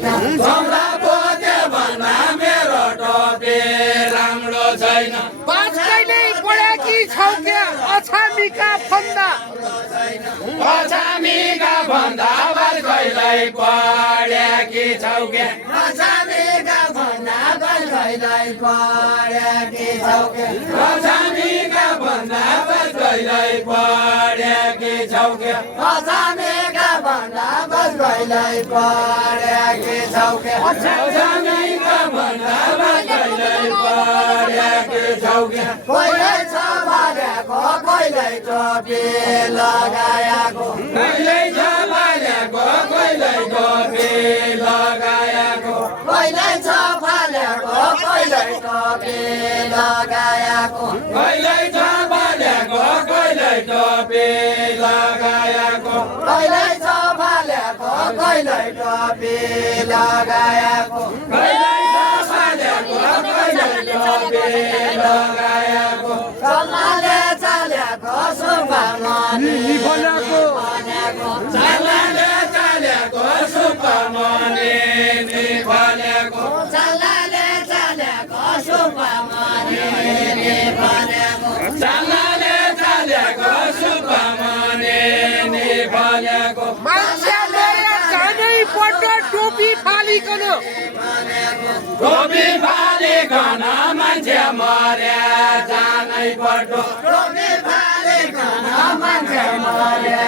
कमला पोते भन्दा मेरो टोपी राम्रो छैन बाजकैले पढेकी छौ के अछामीका फन्दा अछामीका भन्दा बाजकैलाई पढेकी छौ के अछामीका भन्दा बाजकैलाई पढेकी छौ के अछामीका भन्दा बाजकैलाई पढेकी छौ के अछामीका भन्दा बाजकैलाई पढेकी छौ के अछामीका भन्दा बाजकैलाई पढेकी छौ के कोइलै छ भालेको कोइलै टोपी लगाएको कहिल्यै छ भालेको कहिल्यै टोपी लगाएको कोइलै छ भालेको कोइलै टोपी लगाएको कहिल्यै छ भालेको कहिल्यै टोपी लगाएको कोइलै छ भालेको कोइलै टोपी लगाएको कहिल्यै छ भालेको कहिल्यै टोपी लगाएको चल्लाले चालेको सुब्बा मनी भनेको चल्लाले चालेको सुब्बा मनी भनेको चल्लाले चालेको सुब्बा मनी भनेको चल्लाले चालेको सुब्बा मनी भनेको मान्छेले जानै पर्छ टोपी फालिकन टोपी फालिकन मान्छे मर्या जानै पर्छ टोपी फालिकन मान्छे मर्या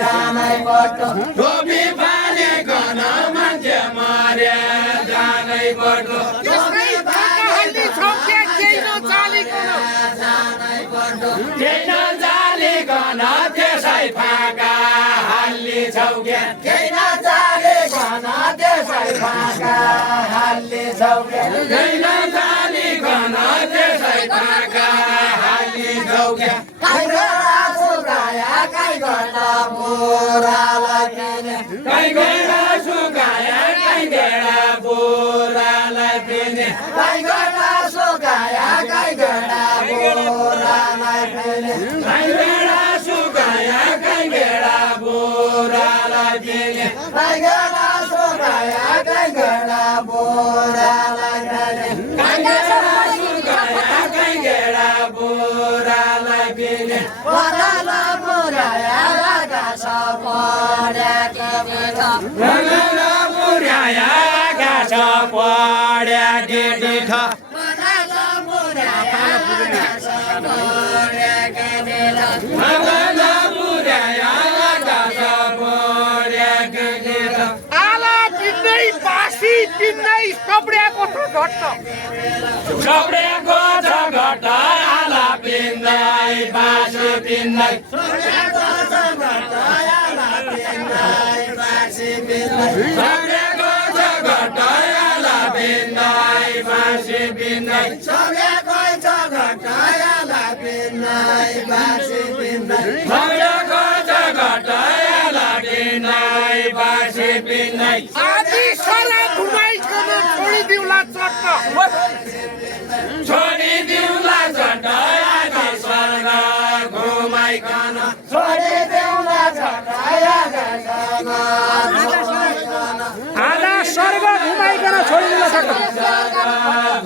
जानै पर्छ टोपी फालिकन मान्छे मर्या जानै पर्छ त्यसै फाकाहाल्ने छौ के केही नचालिकन जानै पर्छ केही नचालिकन त्यसै फाका हाल्ने छौ के केही नचालिकन त्यसै फाका हाल्ने छौ के केही नचालिकन त्यसै फाका हाल्ने छौ के काई गरा सुकाया काई गर्दा बोरालाई पिने कहीँ गएर सुकाया कहीँ गएर बोरालाई पिने काई गर्दा सुकाया काई गर्दा बोरालाई पिने कहीँ गएर सुकाया कहीँ गएर बोरालाई पिने काई गर्दा सुकाया काई गर्दा बोरालाई पिने कहीँ गएर सुकाया कहीँ गएर बोरालाई पिने बोराला बोराया आकाश पढेको बेला रङ्गला पुर्याया आकाश पढ्या केटी छ बोराला बोराया आकाश पढेको बेला रङ्गला पुर्याया आकाश पढ्या केटी छ आला पिन्दै बासी पिन्दै सब्रेको छ घट्ट सब्रेको छ घट आला पिन्दै बाँसु पिन्दै सब्रेको छ घट आला पिन्दै बासी पिन्दै सब्रेको छ घट आला पिन्दै बाँसु पिन्दै सब्रेको छ घट आला पिन्दै बासी पिन्दै सब्रेको छ घट आला पिन्दै बाँसु पिन्दै आदि सरा घुमाइकन छोडिदिउँला चट्ट छोडिदिउँला झट्ट आदि स्वर्ग घुमाइकन छोडिदेऊला झटाया गगन आधा स्वर्ग घुमाइकन छोडिदिउँला चट्ट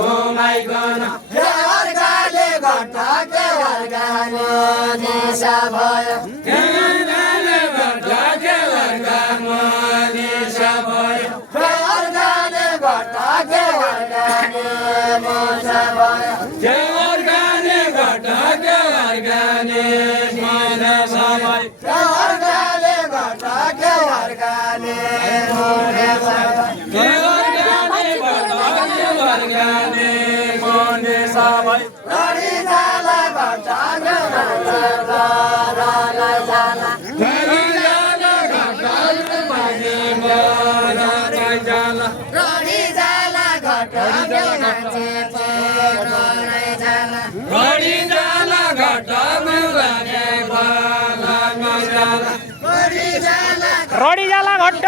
घुमाइकन अर्काले घट के अर्काले निशा भयो केही घट के निशा भयो अर्काले घट के अर्काले निशा भयो अर्काने घट के अर्काने मना सबै अर्काले घट के अर्काले निशा भयो अर्काने घट के अर्काने मने सबै रडी जाला घट के रलाई जाला जाला घट मने मना जाला रडी जाला घट के नाचे रलाई जाला रडी जाला घट मने मना जाला रडी जाला रडी जाला घट्ट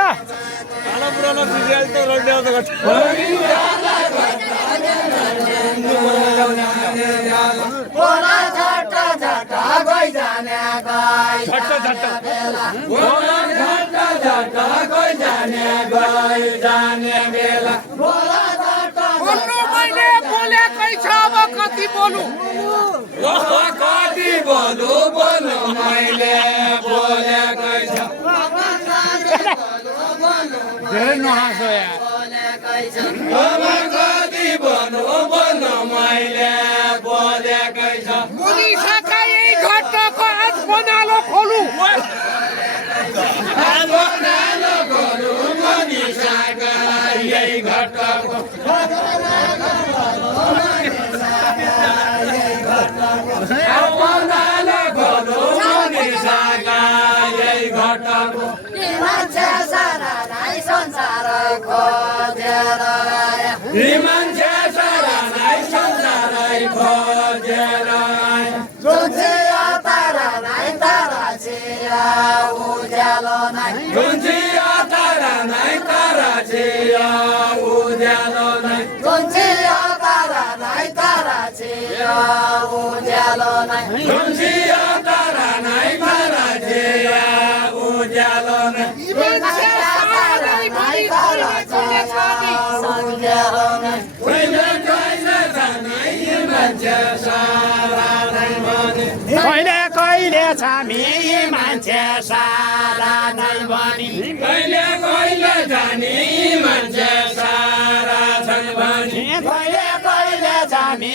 बोला झट्टा झट्टा गइजाला जाने गई बेला बोला घाटा जाता कोई जाने गई जाने बेला बोला घाटा बोल्नु मैले बोलेकै छ अब कति बोलु कति बोलू बोलू मैले बोलेकै छ धेरै नहाँसो यार कति बोलू बोलू मैले बोलेकै छ मुनिसाका यही घटनाको आज बनालो खोलु बनालो गोरु मनिषाका यही घटको बनालो गोरु मनिषाका यही घटको मान्छे सारालाई संसार खोजेर आयो मान्छे सारा नै संसारै खोजेर जुन चाहिँ तारालाई तारा छिया उज्यालो नै गुन्जिया तारा नै तारा छिया उज्यालो नै जुन चाहिँ तारालाई तारा छिया उज्यालो नै गुन्जिया तारा नै तारा छिया उज्यालो नै मान्छे सारालाई भनी संज्ञालो नै कहिले कहिले जाने यी मान्छे सारा नै भने कहिले कहिले छामी मान्छे सारा नै भनी कहिले कहिले जाने यी मान्छे सारा छन् भने कहिले कहिले छामी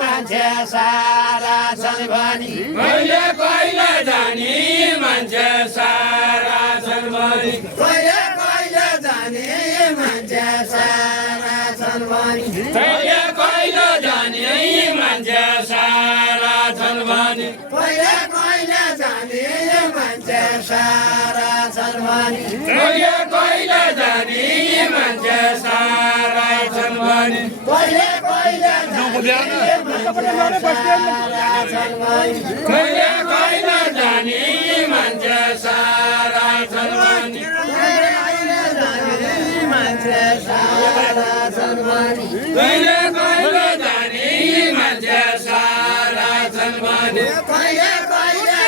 मान्छे सारा छन् भनी कहिले कहिले जाने यी मान्छे सारा छन् भने कहिले कहिले जाने मान्छे सारा छन् भनी कहिले कहिले जाने यी मान्छे सारा छन् भने कहिले कहिले जाने मान्छे सारा छन् भनी कहिले कहिले जाने यी मान्छे सारा छन् भने कहिले कहिले सारा छन् भनी कहिले कहिले जाने यी मान्छे सारा छन् भने मान्छे सारा छन् भनी कहिले कहिले जाने यी मान्छे सारा छन् भने कहिले कहिले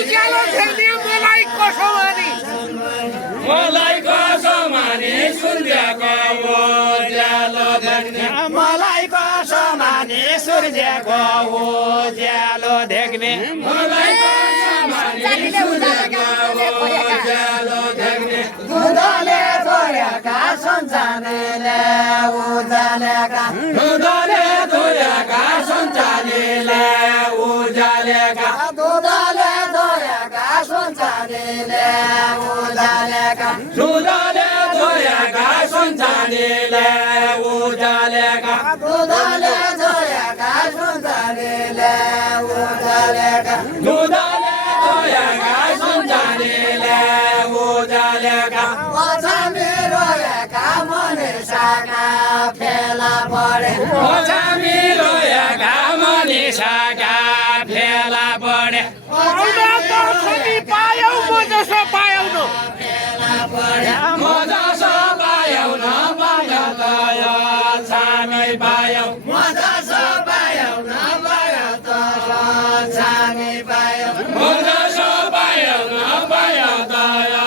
उज्यालो खेल्ने मलाई कसो भनी मलाई कसो माने सूर्यको उज्यालो देख्ने मलाई कसो माने सूर्यको उज्यालो देख्ने मलाई कसो माने सूर्यको उज्यालो देख्ने दुधले धोएका सन्तानले उजालेका दुधले धोएका सन्तानीले उज्यालेका दुधले धोएका सन्तानले उजालेका दुधले धोएका सन्तानीले उज्यालेका दुधले धोएका सन्तानले उजालेका दुधले धोएका सन्तानीले उज्यालेका रोएका मनिषाका फेला परे ओछामी रोएका मनिषाका फेला परे पायौ म जसो पायौ न फेला परे म जसो पायौ न पायो त यो छामी पायौ म जसो पायौ न पायो त छामी पायो म जसो पायौ न पायो त यो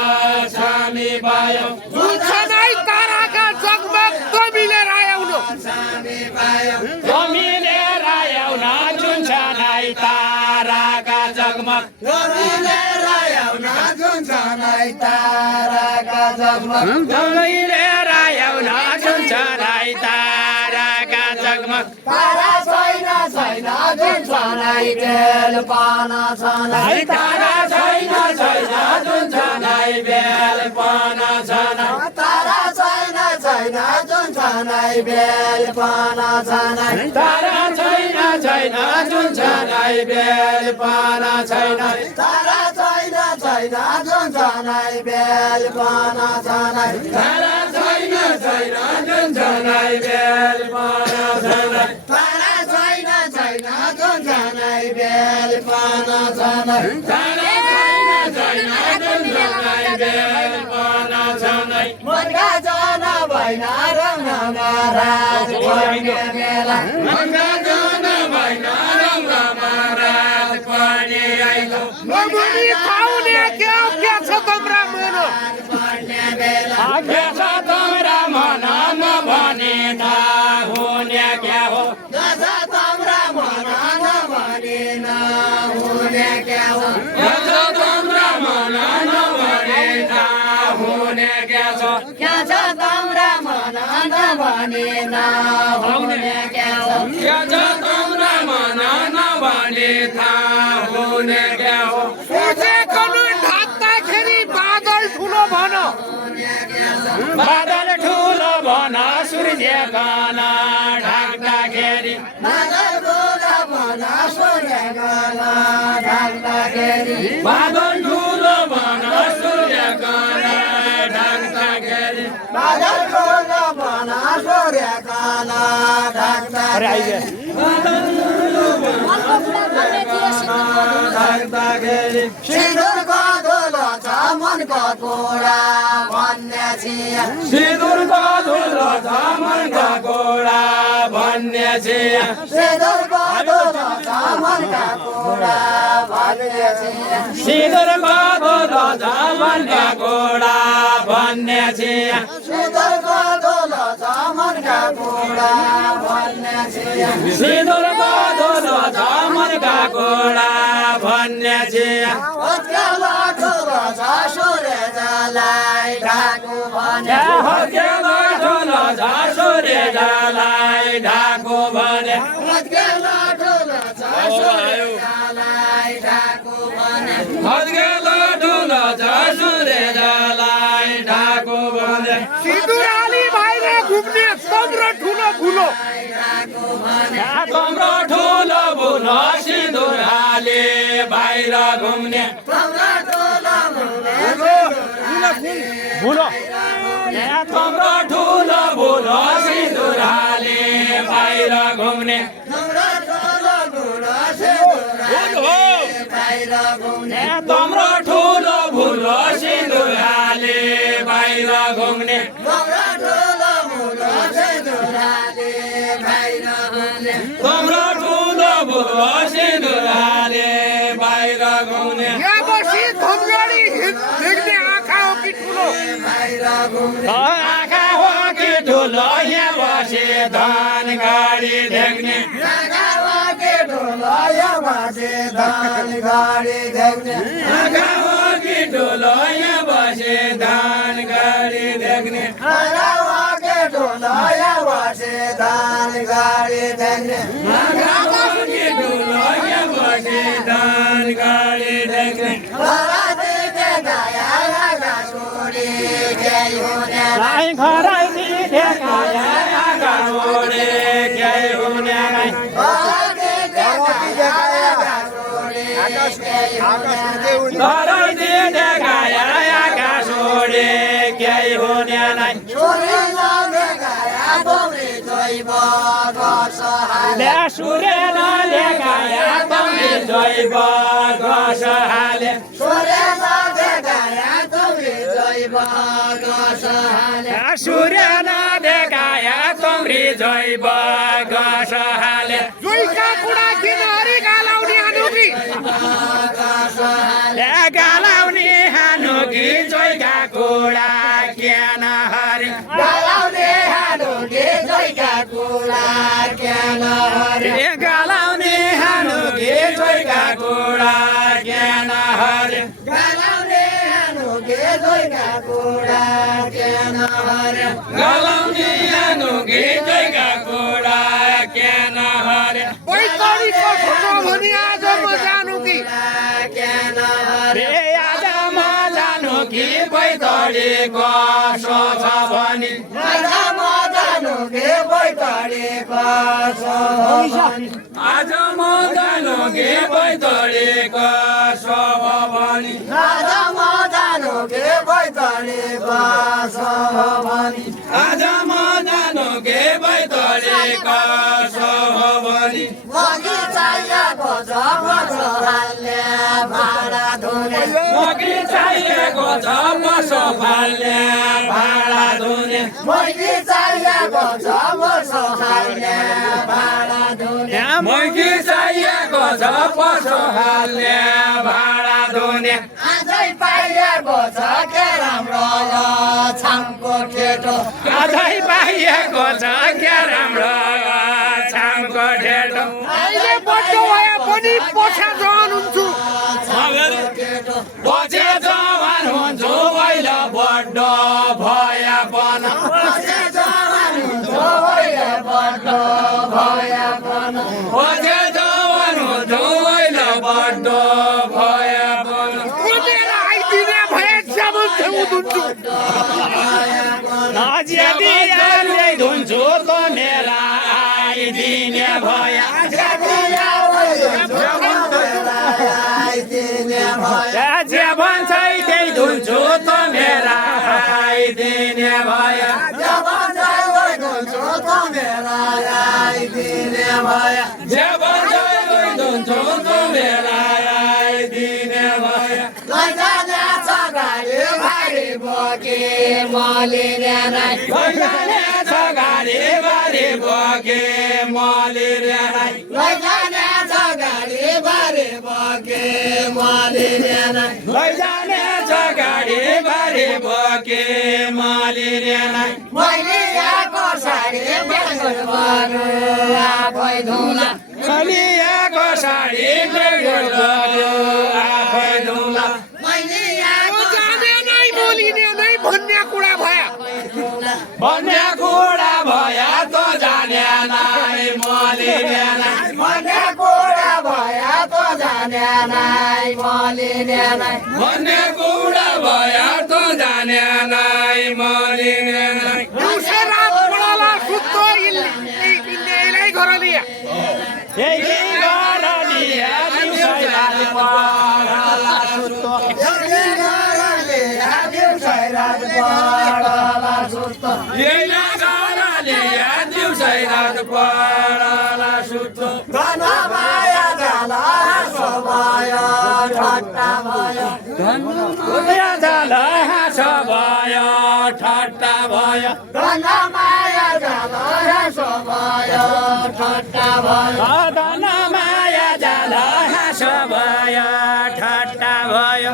छामी पायौ छनाई ताराका जगमग मिलेर आयौ न छामी पायो मिलेर आयौ न जुन छनाई ताराका जगमग मिलेर आयौ न जुन छनाई ताराका जगमग मिलेर आयौ न जुन छनाई ताराका जगमग तारा छैन छैन जुन छनाई तेल पाना छनाई तारा छैन छैन जुन छनाई बेल पाना छन तारा छैन छैन जुन छनाई बेल पाना छनाई तारा छैन छैन जुन छनाई बेल पाना छैन तारा छैन छैन जुन छनाई बेल पाना छनाई तारा छैन छैन जुन छनाई बेल पाना छैन तारा छैन छैन जुन छनाई बेल पाना छनाई तारा छैन छैन जुन छनाई बेल पाना छैन मनका जन भएन रङमा रात पर्ने बेला मङ्गा जन भएन रङ्गमा रात पर्ने आइलो जसा तम्रा मन नभने थाहा हुने क्या हो जसा तम्रा मन नभने नहुने क्या हो जसा तम्रा मन नभने थाहा हुने क्या छ जसा तम्रा मन नभने नहुने क्या हो जसा तम्रा मन नभने थाहा हुने क्या हो सोचेको ढाक्दाखेरि बादल ठुलो भन बादल ठुलो भन सूर्य काना ढाक्दाखेरि बादल ठुलो भन सूर्य काना ढाक्दाखेरि बादल ठुलो भन सूर्य काना ढाक्दाखेरि बादल ठुलो भन सूर्य काना ढाक्दाखेरि ढाक्दाखेरि सिन्दुरको धुलो छ मनको कुरा भन्ने छिया सिन्दुरको धुलो छ मनका गोडा भन्ने छिया सिन्दुरको धुलो छ मनका कुरा भन्ने छिया सिन्दुरको धुलो छ मनका गोडा भन्ने छिया सिन्दुरको धुलो छ मनका कुरा भन्ने छिया सिन्दुरको धुलो छ मनका गोडा भन्ने छिया ओत्केला ठुलो छ सूर्यलाई ढाकु भने हर्केला ठुलो छ सूर्यलाई ढाको भने ओत्केला ठुलो छ सूर्यलाई ढाकु भने हर्केला ठुलो छ सूर्यलाई ढाको भने सिन्दुराली बाहिर घुम्ने तम्रो ठुलो भुलो तम्रो ठुलो भुलो सिन्दुराले बाहिर घुम्ने तम्रा ठुलो भुलो तम्रो ठुलो भुलो सिन्दुराले बाहिर घुम्ने तम्रा ठुलो भुलो सिन्दुराले बाहिर घुम्ने तम्रो ठुलो भुलो सिन्दुराले बाहिर घुम्ने तम्रा ठुलो भुलो सिन्दुराले बाहिर घुम्ने तम्रो ठुलो भुलो सिन्दुराले बाहिर घुम्ने यहाँ बसी धनगढी देख्ने आँखा हो कि ठुलो बाहिर घुम्ने आँखा हो कि ठुलो यहाँ बसे धन गाडी देख्ने आँखावाके ठुलो यहाँ बसे धन गाडी देख्ने आँखा हो कि ठुलो यहाँ बसे धन गाडी देख्ने आँखावाके ठुलो यहाँ बसे धन गाडी देख्ने आँखा हो कि ठुलो यहाँ बसे धन गाडी देख्ने घरदेखि गया आँखा छोडी केही हुने नाइ घरैदेखि देखाया आँखा छोडे केही हुने नै घरदेखि गया आँखा छोडी केही हुने घरैदेखि देखाया आँखा छोडे केही हुने नै छोरी जाने गया बोरी जैब गसहाले सूर्य नदेखाया तम्री जैब गसहाले छोरी जाने गया बोरी जैब गसहाले सूर्य नदेखाया तम्री जैब गसहाले जोइका कुडा किन हरि गालाउने हानुकी गालाउने हानुकी जोइका कुडा क्यान हरे गालाउने हानुकी जोइका कुडा क्यान हरे गालाउने हानुकी जोइका कुडा क्यान हरे गालाउने हानुकी जोइका कुडा क्यान हरे गालाउने हानुकी जोइका कुडा क्यान हरे बैतडीको छोटो भनी आज म जानु कि क्यान हरे आज म जानु कि बैतडीको सोच भनी राजा म जानु के बैतडीको सोभनी आज म जानु कि बैतडीको सोच भनी राजा म जानु के बैतडीको सोभनी आज म जानु कि बैतडीको सोच भनी मगी चाहिएको छ बसो हाल्ने भाडा धुने मगी चाहिएको छ बसो फाल्ने भाडा धुने मगी चाहिएको छ बसो हाल्ने भाडा धुने मगी चाहिएको छ पसो हाल्ने भाडा धुने आजै पाइएको पाइएको छ के राम्रो छामको ठेटो अझै पाइएको छ क्या राम्रो छामको ठेटो अहिले बड्डो भए पनि पछि जवान हुन्छु पछि जवान हुन्छु पहिला बड्डो भए पनि पछि जवान हुन्छु पहिला बड्डो भए पनि खोजेर आइदिने भए जमन छेउ हुन्छु नजियाले धुन्छु त मेरा आइदिने भए जे भन्छ त्यही धुन्छु त मेरा आइदिने भए जे भन्छ त्यही धुन्छु त मेरा आइदिने भए लैजाने छ गाडी भारी बोके मलिने नै लैजाने छ गाडी बारी बोके मलिने नै लैजाने छ गाडी भारी बोके मलिने नै लैजाने छ गाडी बारी बोके मलिने नै मैले यहाँको साडी बेगुर बरु आफै धुला खलियाको साडी बेगुर गर्यो आफै धुला मैले यहाँको जाने नै बोलिने नै भन्ने कुरा भयो भन्ने कुरा भया त जाने नै मलिने नै भन्ने कुरा भए त जाने नै मलिने नै भन्ने कुरा भया त जाने नै मलिने नै दिउँसो रात पढाला सुत्तो यिनीहरूलाई घर लिया यही घर लिया दिउँसै रात पढाला सुत्तो एउटै घरले दिउँसै रात पढाला सुत्तो यही घर लिया दिउँसै रात पढाला सुत्तो धन माया जाला हाँसो भयो ठट्टा भयो उया जाला हाँसो भयो ठट्टा भयो धन माया जाला हाँसो भयो ठट्टा भयो धन माया जाला हाँसो भयो ठट्टा भयो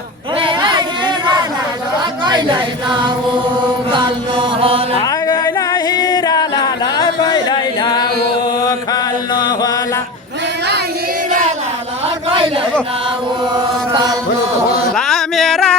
कहिल्यै नउकाल्नु होला आगैन हिरा लाला कहिल्यै नउखाल्नु होला कहिल्यै नउकाल्नु होला मेरा